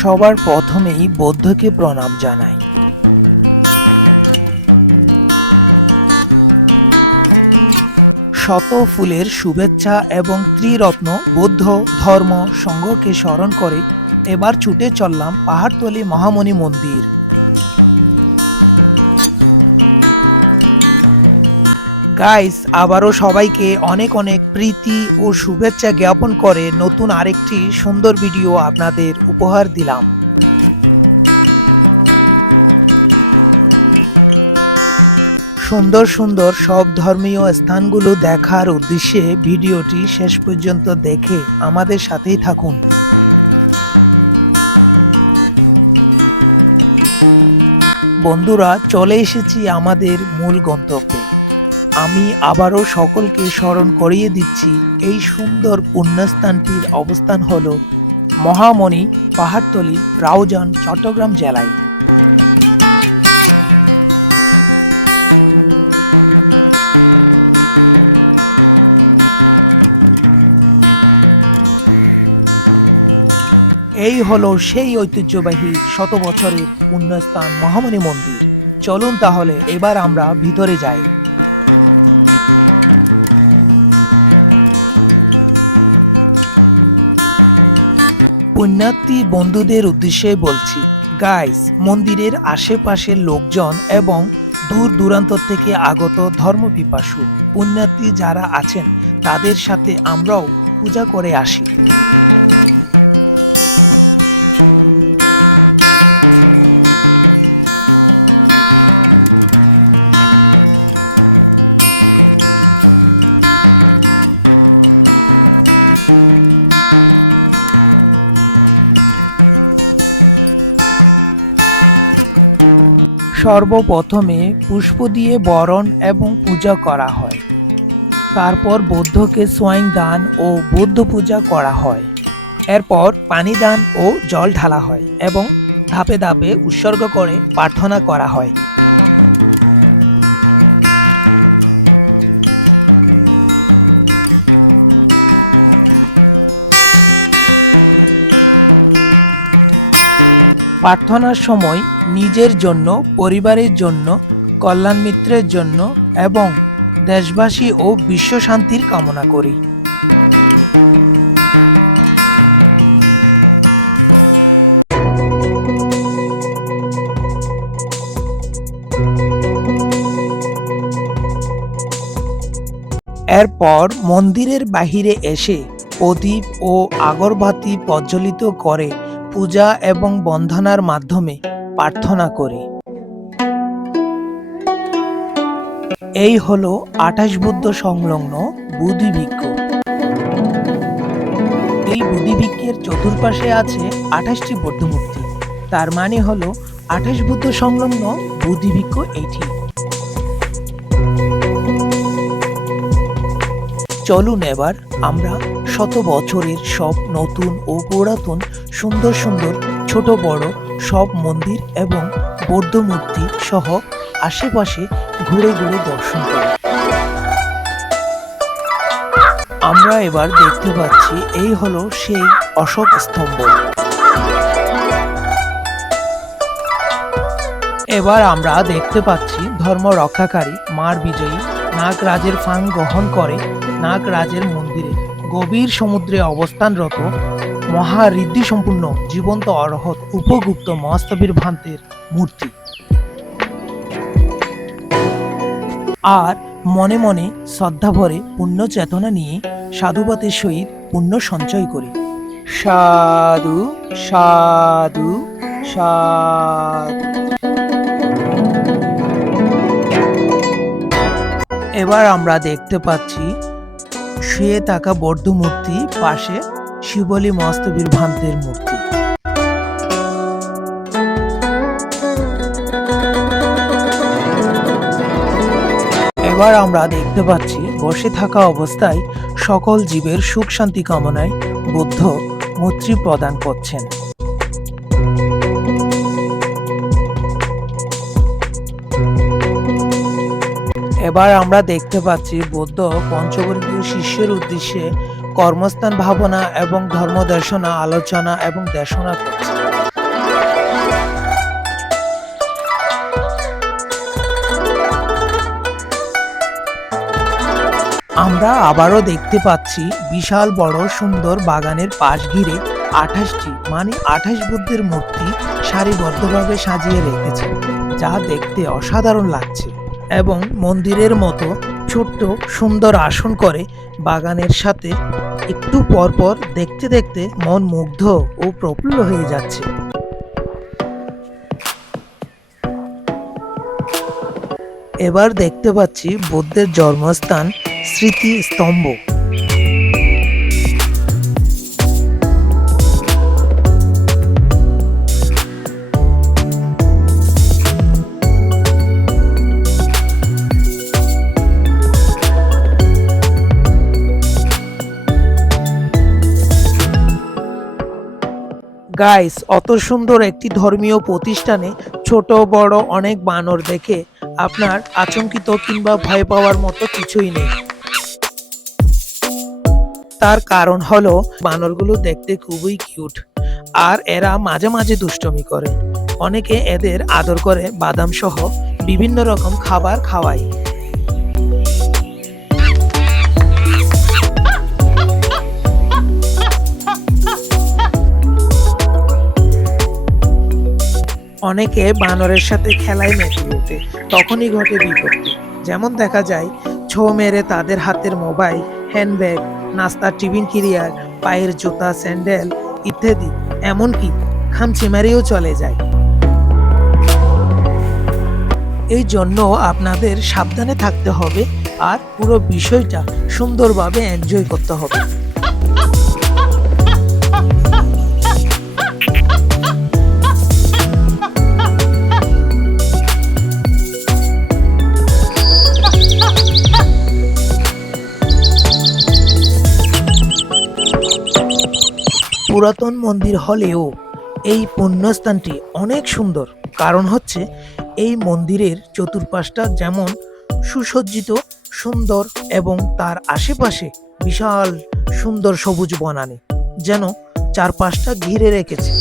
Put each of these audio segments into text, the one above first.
সবার প্রথমেই বৌদ্ধকে প্রণাম জানাই। শত ফুলের শুভেচ্ছা এবং ত্রিরত্ন বৌদ্ধ ধর্ম সংঘকে স্মরণ করে এবার ছুটে চললাম পাহাড়তলি মহামণি মন্দির। গাইস আবারও সবাইকে অনেক অনেক প্রীতি ও শুভেচ্ছা জ্ঞাপন করে নতুন আরেকটি সুন্দর ভিডিও আপনাদের উপহার দিলাম। সুন্দর সুন্দর সব ধর্মীয় স্থানগুলো দেখার উদ্দেশ্যে ভিডিওটি শেষ পর্যন্ত দেখে আমাদের সাথেই থাকুন। বন্ধুরা, চলে এসেছি আমাদের মূল গন্তব্যে। আমি আবারও সকলকে স্মরণ করিয়ে দিচ্ছি, এই সুন্দর পুণ্যস্থানটির অবস্থান হল মহামণি পাহাড়তলি, রাউজান, চট্টগ্রাম জেলায়। এই হলো সেই ঐতিহ্যবাহী শত বছরের পুণ্যস্থান মহামণি মন্দির। চলুন তাহলে এবার আমরা ভিতরে যাই। পুণ্যার্থী বন্ধুদের উদ্দেশ্যে বলছি। গাইস মন্দিরের আশেপাশের লোকজন এবং দূর দূরান্ত থেকে আগত ধর্মপিপাসু। পুণ্যার্থী যারা আছেন, তাদের সাথে আমরাও পূজা করে আসি। সর্বপ্রথমে পুষ্প দিয়ে বরণ এবং পূজা করা হয়। তারপর বৌদ্ধকে সোয়াইং দান ও বৌদ্ধ পূজা করা হয়। এরপর পানি দান ও জল ঢালা হয় এবং ধাপে ধাপে উৎসর্গ করে প্রার্থনা করা হয়। প্রার্থনার সময় নিজের জন্য, পরিবারের জন্য, কল্যাণ মিত্রের জন্য এবং দেশবাসী ও বিশ্ব শান্তির কামনা করি। এরপর মন্দিরের বাহিরে এসে প্রদীপ ও আগরবাতি প্রজ্বলিত করে পূজা এবং বন্ধনার মাধ্যমে প্রার্থনা করি। এই হল আঠাশ বুদ্ধ সংলগ্ন বুদ্ধিবৃক্ষ এই বুদ্ধিবৃক্ষের চতুর্পাশে আছে আঠাশটি বৌদ্ধ মূর্তি। তার মানে হলো আঠাশ বুদ্ধ সংলগ্ন বুদ্ধিবৃক্ষ এইটি। চলুন এবার আমরা শত বছরের সব নতুন ও পুরাতন, সুন্দর সুন্দর, ছোট বড় সব মন্দির এবং বৌদ্ধ মূর্তি সহ আশেপাশে ঘুরে ঘুরে দর্শন করি। আমরা এবার দেখতে পাচ্ছি এই হলো সেই অশোক স্তম্ভ। এবার আমরা দেখতে পাচ্ছি ধর্ম রক্ষাকারী মার বিজয়ী নাগরাজের ফান গ্রহণ করে নাগরাজের মন্দিরে। গভীর সমুদ্রে অবস্থানরত মহারিদ্ধি সম্পূর্ণ জীবন্ত অরহত উপগুপ্ত মহাস্তবীর ভান্তের মূর্তি। আর মনে মনে শ্রদ্ধা ভরে পুণ্য চেতনা নিয়ে সাধুবাতের সহিত পুণ্য সঞ্চয় করি। সাধু সাধু সাধু। এবার আমরা দেখতে পাচ্ছি শুয়ে থাকা বৌদ্ধ মূর্তি পাশে শিবলী মস্তবীর ভান্তের মূর্তি। এবার আমরা দেখতে পাচ্ছি বসে থাকা অবস্থায় সকল জীবের সুখ শান্তি কামনায় বুদ্ধ মূর্তি প্রদান করছেন। এবার আমরা দেখতে পাচ্ছি বৌদ্ধ পঞ্চবর্গীয় শিষ্যের উদ্দেশ্যে কর্মস্থান ভাবনা এবং ধর্ম দর্শনা, আলোচনা এবং দেশনা করছে। আমরা আবারও দেখতে পাচ্ছি বিশাল বড় সুন্দর বাগানের পাশ ঘিরে আঠাশটি মানে আঠাশ বুদ্ধের মূর্তি সারিবদ্ধভাবে সাজিয়ে রেখেছে, যা দেখতে অসাধারণ লাগছে। এবং মন্দিরের মতো ছোট্ট সুন্দর আসন করে বাগানের সাথে একটু পরপর পর দেখতে দেখতে মন মুগ্ধ ও প্রফুল্ল হয়ে যাচ্ছে। এবার দেখতে পাচ্ছি বুদ্ধের জন্মস্থান স্মৃতি গাইস, অত সুন্দর একটি ধর্মীয় প্রতিষ্ঠানে ছোট, বড় অনেক বানর দেখে আপনার আচমকিত কিংবা ভয় পাওয়ার মতো কিছুই নেই। তার কারণ হলো, বানরগুলো দেখতে খুবই কিউট, আর এরা মাঝে মাঝে দুষ্টমি করে। অনেকে এদের আদর করে বাদাম সহ বিভিন্ন রকম খাবার খাওয়ায়। অনেকে বানরের সাথে খেলায় মেতে ওঠে, তখনই ঘটে বিপত্তি। যেমন দেখা যায়, ছো মেরে তাদের হাতের মোবাইল, হ্যান্ডব্যাগ নাস্তার টিফিন ক্যারিয়ার পায়ের জুতা, স্যান্ডেল ইত্যাদি। এমনকি খামচি মারিও চলে যায়। এই জন্য আপনাদের সাবধানে থাকতে হবে আর পুরো বিষয়টা সুন্দরভাবে এনজয় করতে হবে। পুরাতন মন্দির হলেও এই পুণ্যস্থানটি অনেক সুন্দর। কারণ হচ্ছে, এই মন্দিরের চতুর্পাশটা যেমন সুসজ্জিত, সুন্দর এবং তার আশেপাশে বিশাল সুন্দর সবুজ বনানি যেন চারপাশটা ঘিরে রেখেছে।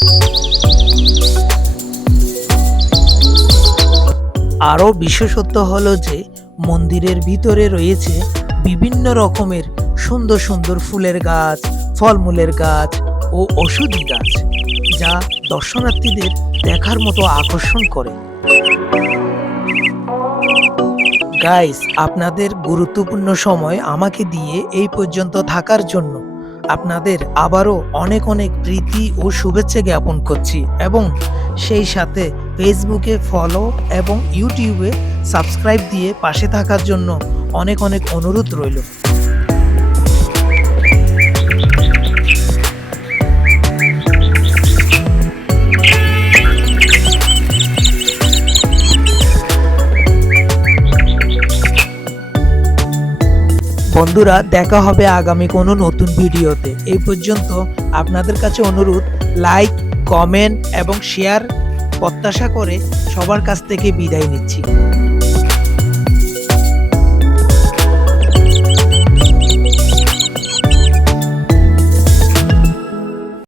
আরও বিশেষত্ব হলো যে, মন্দিরের ভিতরে রয়েছে বিভিন্ন রকমের সুন্দর সুন্দর ফুলের গাছ, ফলমূলের গাছ ও ওষুধি গাছ, যা দর্শনার্থীদের দেখার মতো আকর্ষণ করে। গাইস আপনাদের গুরুত্বপূর্ণ সময় আমাকে দিয়ে এই পর্যন্ত থাকার জন্য আপনাদের আবারও অনেক অনেক প্রীতি ও শুভেচ্ছা জ্ঞাপন করছি এবং সেই সাথে ফেসবুকে ফলো এবং ইউটিউবে সাবস্ক্রাইব দিয়ে পাশে থাকার জন্য অনেক অনেক অনুরোধ রইল। বন্ধুরা, দেখা হবে আগামী কোনো নতুন ভিডিওতে। এই পর্যন্ত আপনাদের কাছে অনুরোধ লাইক কমেন্ট এবং শেয়ার প্রত্যাশা করে সবার কাছ থেকে বিদায় নিচ্ছি।